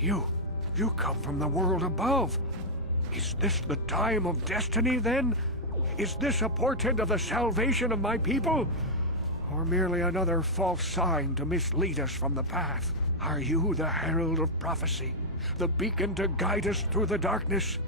You come from the world above. Is this the time of destiny, then? Is this a portent of the salvation of my people? Or merely another false sign to mislead us from the path? Are you the herald of prophecy, the beacon to guide us through the darkness?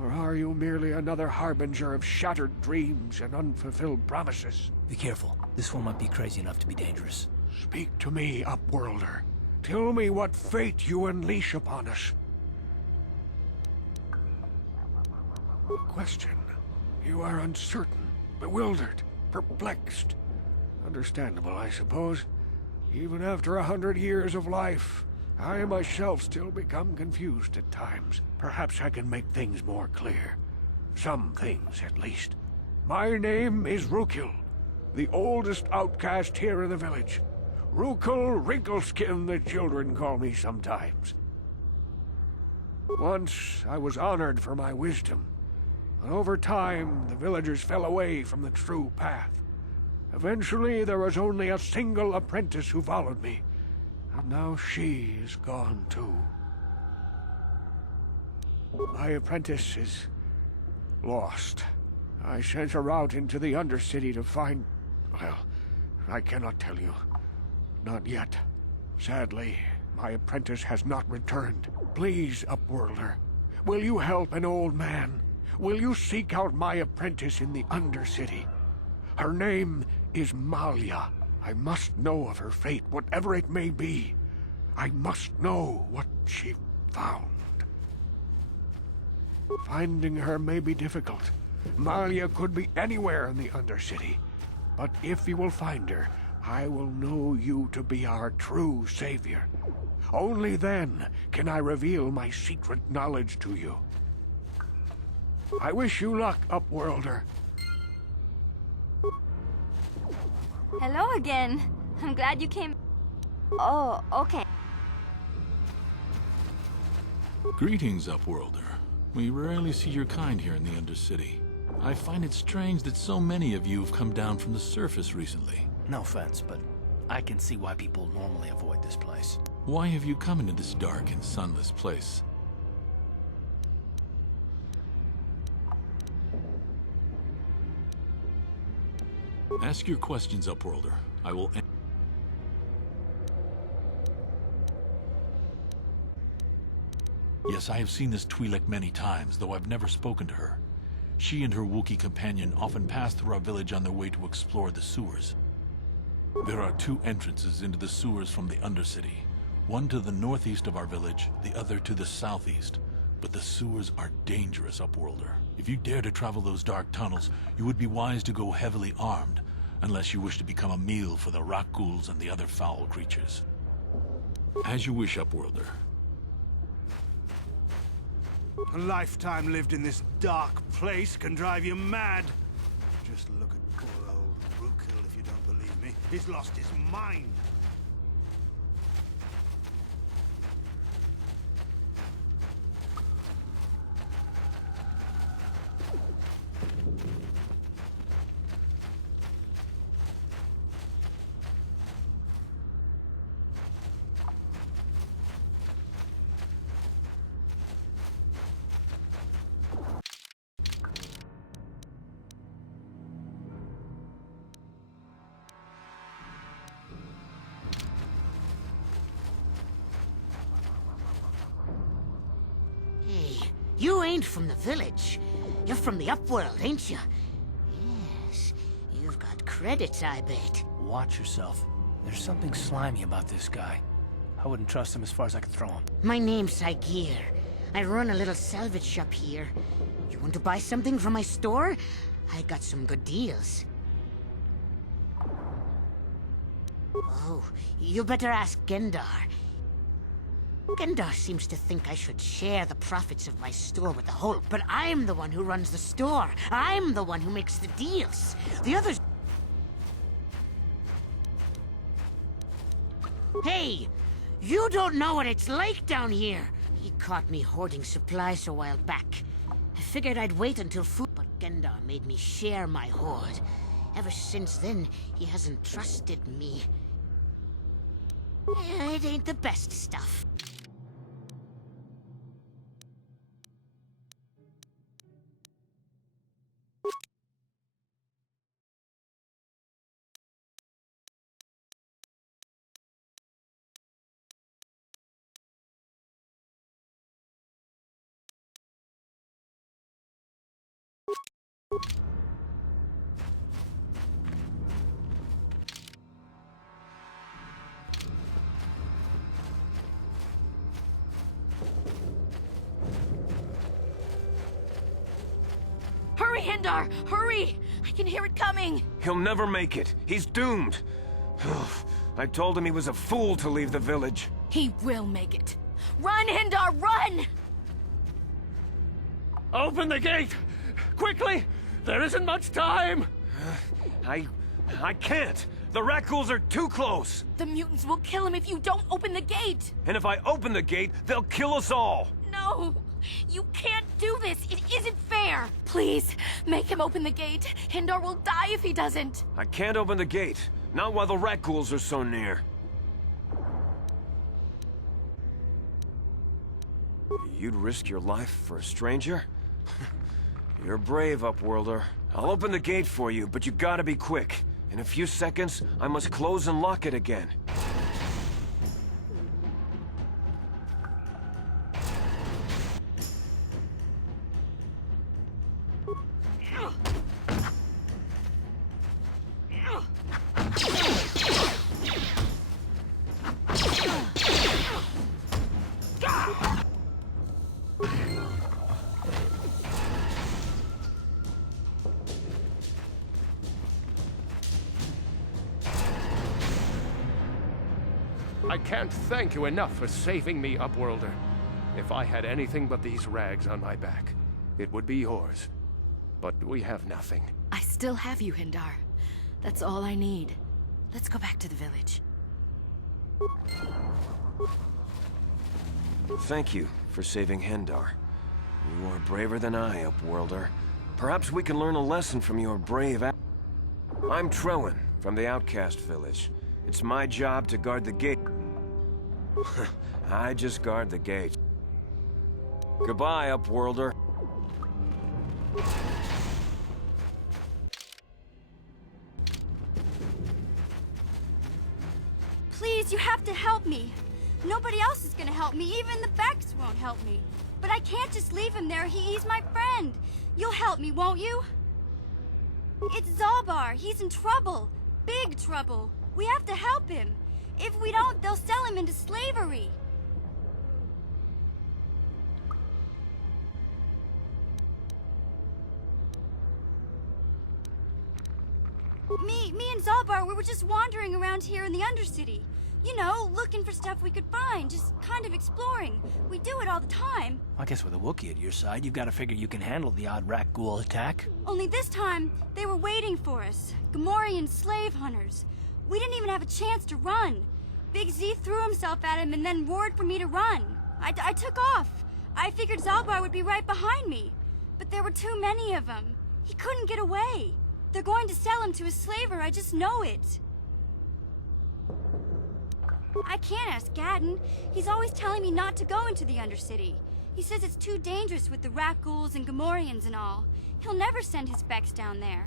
Or are you merely another harbinger of shattered dreams and unfulfilled promises? Be careful. This one might be crazy enough to be dangerous. Speak to me, Upworlder. Tell me what fate you unleash upon us. Question. You are uncertain, bewildered, perplexed. Understandable, I suppose. Even after 100 years of life, I myself still become confused at times. Perhaps I can make things more clear. Some things, at least. My name is Rukil, the oldest outcast here in the village. Rukil Wrinkleskin, the children call me sometimes. Once I was honored for my wisdom, and over time the villagers fell away from the true path. Eventually there was only a single apprentice who followed me, and now she is gone too. My apprentice is lost. I sent her out into the Undercity to find... well, I cannot tell you. Not yet. Sadly, my apprentice has not returned. Please, Upworlder, will you help an old man? Will you seek out my apprentice in the Undercity? Her name is Malia. I must know of her fate, whatever it may be. I must know what she found. Finding her may be difficult. Malia could be anywhere in the Undercity. But if you will find her, I will know you to be our true savior. Only then can I reveal my secret knowledge to you. I wish you luck, Upworlder. Hello again. I'm glad you came. Oh, okay. Greetings, Upworlder. We rarely see your kind here in the Undercity. I find it strange that so many of you have come down from the surface recently. No offense, but I can see why people normally avoid this place. Why have you come into this dark and sunless place? Ask your questions, Upworlder. I will... Yes, I have seen this Twi'lek many times, though I've never spoken to her. She and her Wookiee companion often pass through our village on their way to explore the sewers. There are two entrances into the sewers from the Undercity. One to the northeast of our village, the other to the southeast. But the sewers are dangerous, Upworlder. If you dare to travel those dark tunnels, you would be wise to go heavily armed, unless you wish to become a meal for the rock ghouls and the other foul creatures. As you wish, Upworlder. A lifetime lived in this dark place can drive you mad. Just look at poor old Rukil if you don't believe me. He's lost his mind. You ain't from the village. You're from the Upworld, ain't you? Yes, you've got credits, I bet. Watch yourself. There's something slimy about this guy. I wouldn't trust him as far as I could throw him. My name's Saigir. I run a little salvage shop here. You want to buy something from my store? I got some good deals. Oh, you better ask Gendar. Gendar seems to think I should share the profits of my store with the whole, but I'm the one who runs the store. I'm the one who makes the deals. The others... Hey! You don't know what it's like down here! He caught me hoarding supplies a while back. I figured I'd wait until food, but Gendar made me share my hoard. Ever since then, he hasn't trusted me. It ain't the best stuff. Hurry, Hindar! Hurry! I can hear it coming! He'll never make it. He's doomed. I told him he was a fool to leave the village. He will make it. Run, Hindar, run! Open the gate! Quickly! There isn't much time! I can't. The Rakghouls are too close. The mutants will kill him if you don't open the gate! And if I open the gate, they'll kill us all. No! You can't do this! It isn't fair! Please, make him open the gate. Hindar will die if he doesn't. I can't open the gate. Not while the Rakghouls are so near. You'd risk your life for a stranger? You're brave, Upworlder. I'll open the gate for you, but you gotta be quick. In a few seconds, I must close and lock it again. I can't thank you enough for saving me, Upworlder. If I had anything but these rags on my back, it would be yours. But we have nothing. I still have you, Hindar. That's all I need. Let's go back to the village. Thank you for saving Hendar. You are braver than I, Upworlder. Perhaps we can learn a lesson from your brave I'm Trellin, from the Outcast Village. It's my job to guard the gate. I just guard the gate. Goodbye, Upworlder. Please, you have to help me. Nobody else is gonna help me. Even the Becks won't help me. But I can't just leave him there. He's my friend. You'll help me, won't you? It's Zalbar. He's in trouble. Big trouble. We have to help him. If we don't, they'll sell him into slavery. Me and Zalbar, we were just wandering around here in the Undercity. You know, looking for stuff we could find, just kind of exploring. We do it all the time. I guess with a Wookiee at your side, you've got to figure you can handle the odd Rakghoul attack. Only this time, they were waiting for us. Gamorrean slave hunters. We didn't even have a chance to run. Big Z threw himself at him and then roared for me to run. I took off. I figured Zalbar would be right behind me. But there were too many of them. He couldn't get away. They're going to sell him to a slaver, I just know it. I can't ask Gadden. He's always telling me not to go into the Undercity. He says it's too dangerous with the Rakghouls and Gamorreans and all. He'll never send his Becks down there.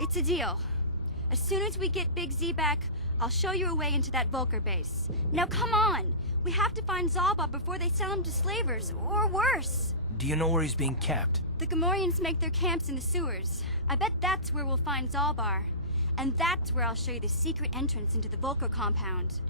It's a deal. As soon as we get Big Z back, I'll show you a way into that Vulker base. Now come on! We have to find Zalba before they sell him to slavers, or worse. Do you know where he's being kept? The Gamorreans make their camps in the sewers. I bet that's where we'll find Zalbar. And that's where I'll show you the secret entrance into the Vulker compound.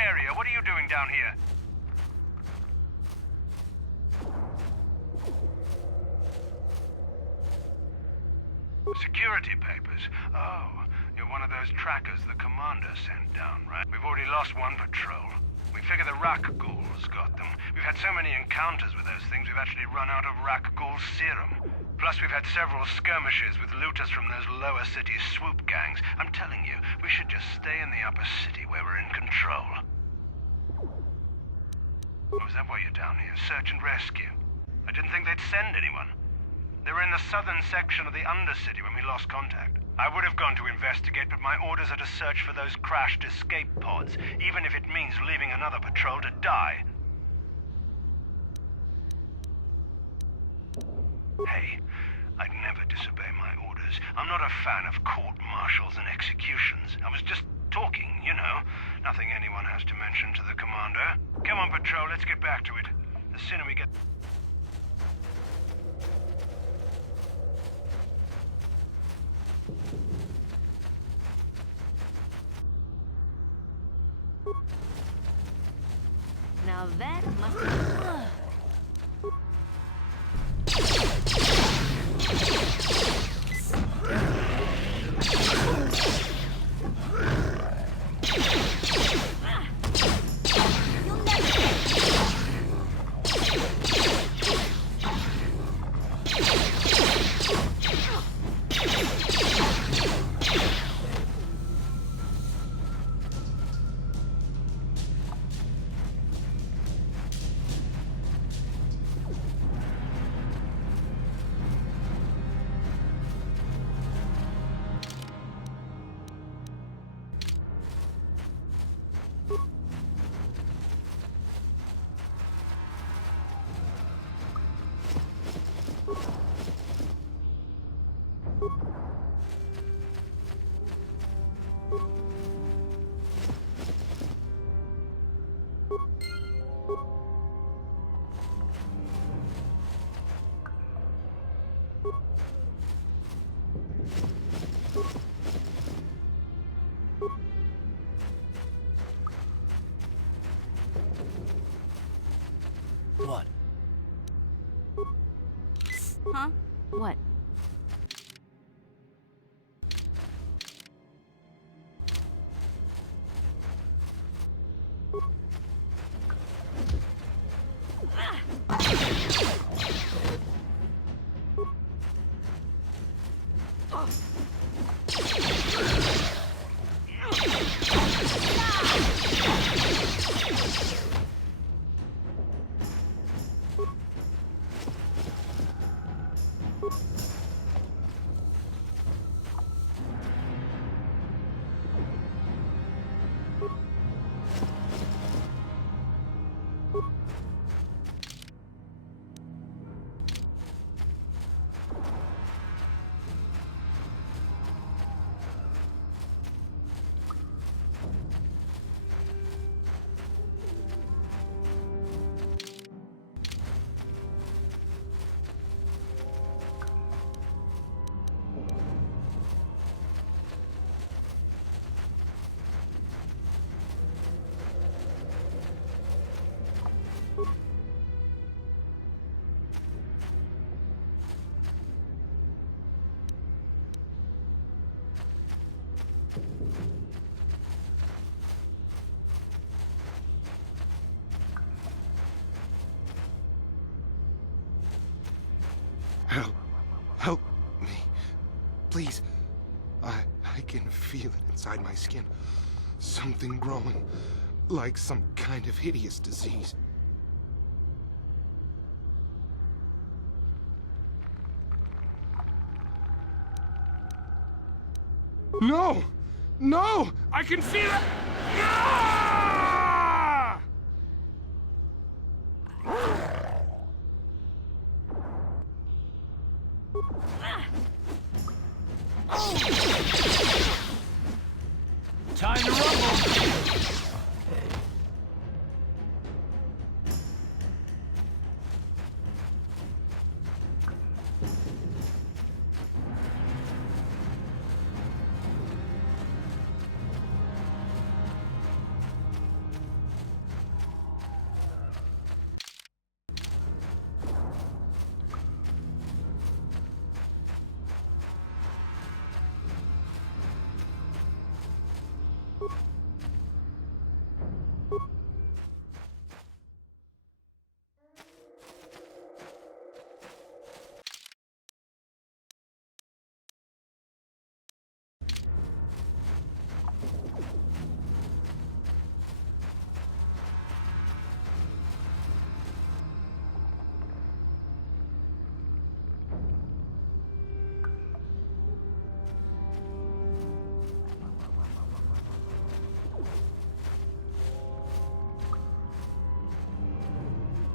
area. What are you doing down here? Security papers? Oh, you're one of those trackers the commander sent down, right? We've already lost one patrol. We figure the Rak ghouls got them. We've had so many encounters with those things, we've actually run out of Rak ghoul serum. Plus, we've had several skirmishes with looters from those lower city swoop gangs. I'm telling you, we should just stay in the upper city where we're in control. Oh, is that why you're down here? Search and rescue? I didn't think they'd send anyone. They were in the southern section of the Undercity when we lost contact. I would have gone to investigate, but my orders are to search for those crashed escape pods, even if it means leaving another patrol to die. Hey, I'd never disobey my orders. I'm not a fan of court-martials and executions. I was just talking, you know. Nothing anyone has to mention to the commander. Come on, patrol, let's get back to it. The sooner we get... Now that must What? Huh? What? Help me. Please. I can feel it inside my skin. Something growing. Like some kind of hideous disease. No! No! I can feel it! Ah! Time to rumble!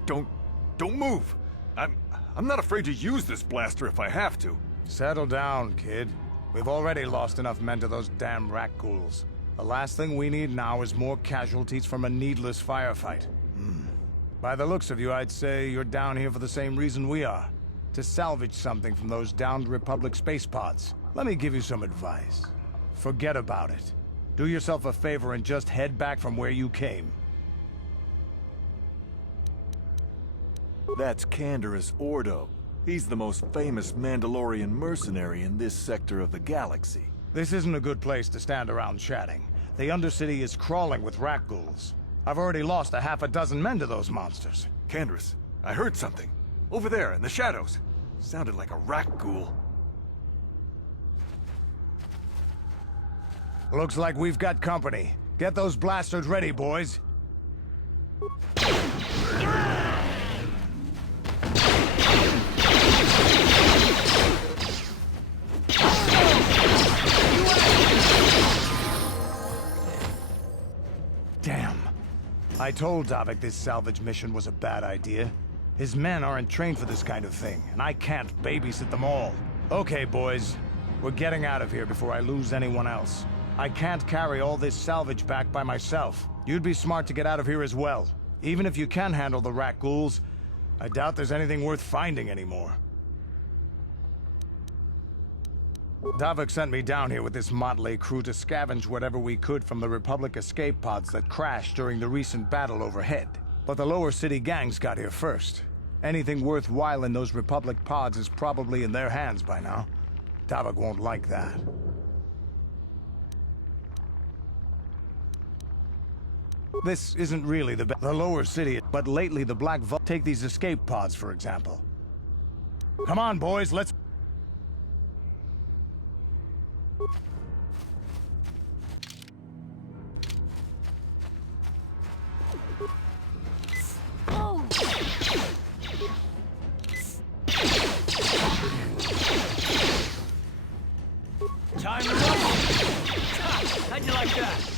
Don't move. I'm not afraid to use this blaster if I have to. Settle down, kid. We've already lost enough men to those damn rat ghouls. The last thing we need now is more casualties from a needless firefight. By the looks of you, I'd say you're down here for the same reason we are. To salvage something from those downed Republic space pods. Let me give you some advice. Forget about it. Do yourself a favor and just head back from where you came. That's Canderous Ordo. He's the most famous Mandalorian mercenary in this sector of the galaxy. This isn't a good place to stand around chatting. The Undercity is crawling with rat ghouls. I've already lost a half a dozen men to those monsters. Canderous, I heard something. Over there, in the shadows. Sounded like a rat ghoul. Looks like we've got company. Get those blasters ready, boys. Damn. I told Davik this salvage mission was a bad idea. His men aren't trained for this kind of thing, and I can't babysit them all. Okay, boys. We're getting out of here before I lose anyone else. I can't carry all this salvage back by myself. You'd be smart to get out of here as well. Even if you can handle the rat ghouls, I doubt there's anything worth finding anymore. Davik sent me down here with this motley crew to scavenge whatever we could from the Republic escape pods that crashed during the recent battle overhead. But the lower city gangs got here first. Anything worthwhile in those Republic pods is probably in their hands by now. Davik won't like that. This isn't really the lower city, but lately the Black Vault. Take these escape pods, for example. Come on, boys, let's... Time to rumble! How'd you like that?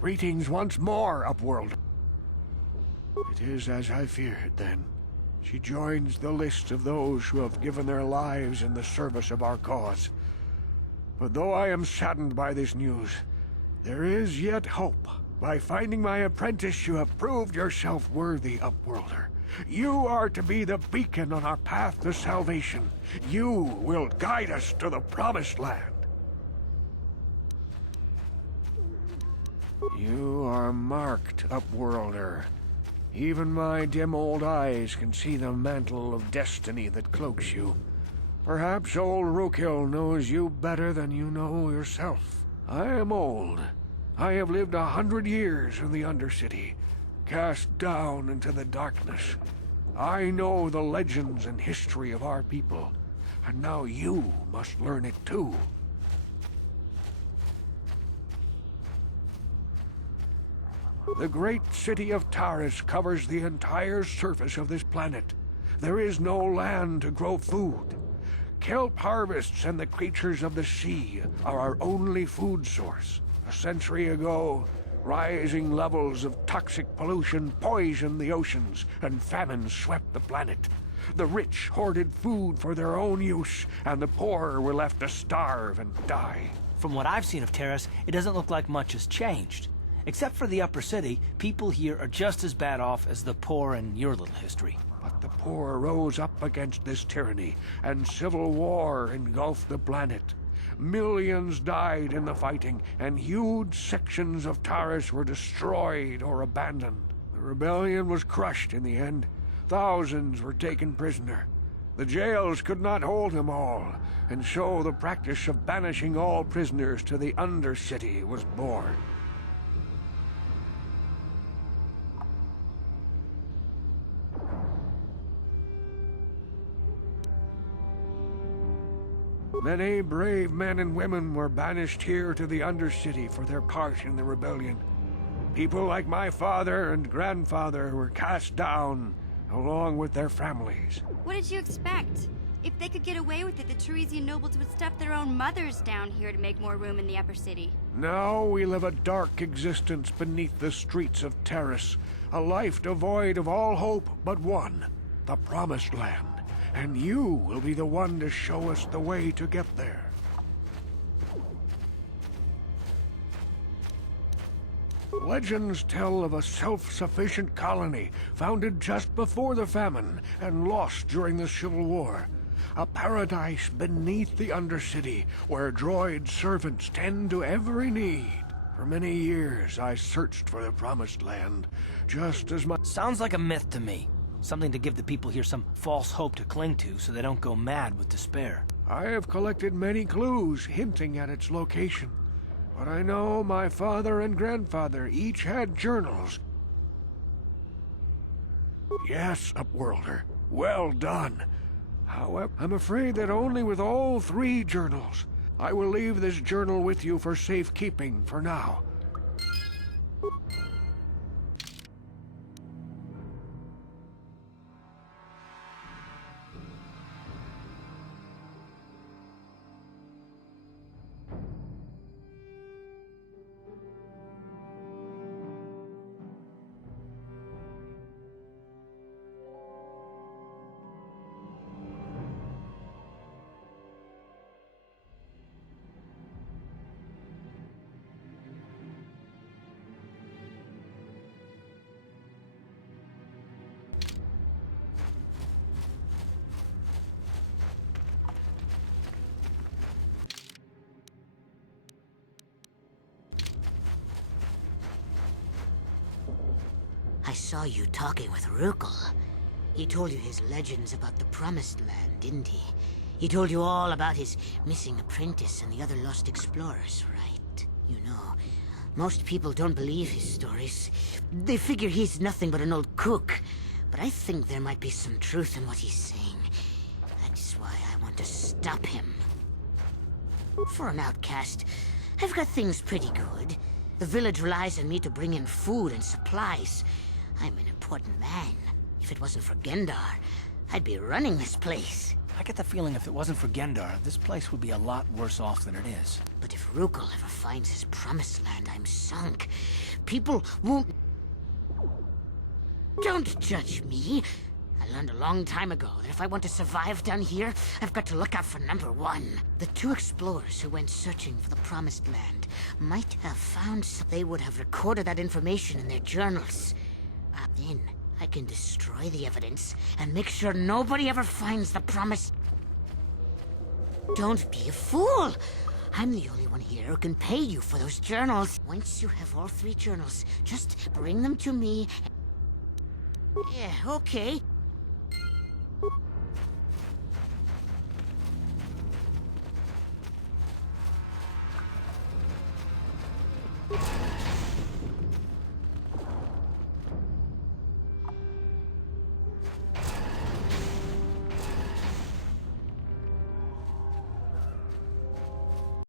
Greetings once more, Upworld. It is as I feared, then. She joins the list of those who have given their lives in the service of our cause. But though I am saddened by this news, there is yet hope. By finding my apprentice, you have proved yourself worthy, Upworlder. You are to be the beacon on our path to salvation. You will guide us to the Promised Land. You are marked, Upworlder. Even my dim old eyes can see the mantle of destiny that cloaks you. Perhaps old Rookhill knows you better than you know yourself. I am old. I have lived 100 years in the Undercity, cast down into the darkness. I know the legends and history of our people, and now you must learn it too. The great city of Taris covers the entire surface of this planet. There is no land to grow food. Kelp harvests and the creatures of the sea are our only food source. A century ago, rising levels of toxic pollution poisoned the oceans, and famine swept the planet. The rich hoarded food for their own use, and the poor were left to starve and die. From what I've seen of Terrace, it doesn't look like much has changed. Except for the upper city, people here are just as bad off as the poor in your little history. But the poor rose up against this tyranny, and civil war engulfed the planet. Millions died in the fighting, and huge sections of Taris were destroyed or abandoned. The rebellion was crushed in the end. Thousands were taken prisoner. The jails could not hold them all, and so the practice of banishing all prisoners to the Undercity was born. Many brave men and women were banished here to the Undercity for their part in the rebellion. People like my father and grandfather were cast down, along with their families. What did you expect? If they could get away with it, the Teresian nobles would stuff their own mothers down here to make more room in the upper city. Now we live a dark existence beneath the streets of Terrace, a life devoid of all hope but one, the Promised Land. And you will be the one to show us the way to get there. Legends tell of a self-sufficient colony founded just before the famine and lost during the Civil War. A paradise beneath the Undercity where droid servants tend to every need. For many years I searched for the Promised Land, just as my... Sounds like a myth to me. Something to give the people here some false hope to cling to so they don't go mad with despair. I have collected many clues hinting at its location. But I know my father and grandfather each had journals. Yes, Upworlder. Well done. However, I'm afraid that only with all 3 journals. I will leave this journal with you for safekeeping for now. I saw you talking with Rukel. He told you his legends about the Promised Land, didn't he? He told you all about his missing apprentice and the other lost explorers, right? You know, most people don't believe his stories. They figure he's nothing but an old cook. But I think there might be some truth in what he's saying. That's why I want to stop him. For an outcast, I've got things pretty good. The village relies on me to bring in food and supplies. I'm an important man. If it wasn't for Gendar, I'd be running this place. I get the feeling if it wasn't for Gendar, this place would be a lot worse off than it is. But if Rukel ever finds his Promised Land, I'm sunk. People won't... Don't judge me. A I learned a long time ago that if I want to survive down here, I've got to look out for number one. The two explorers who went searching for the Promised Land might have found they would have recorded that information in their journals. Then I can destroy the evidence and make sure nobody ever finds the Promised... Don't be a fool! I'm the only one here who can pay you for those journals. Once you have all 3 journals, just bring them to me. Yeah, okay.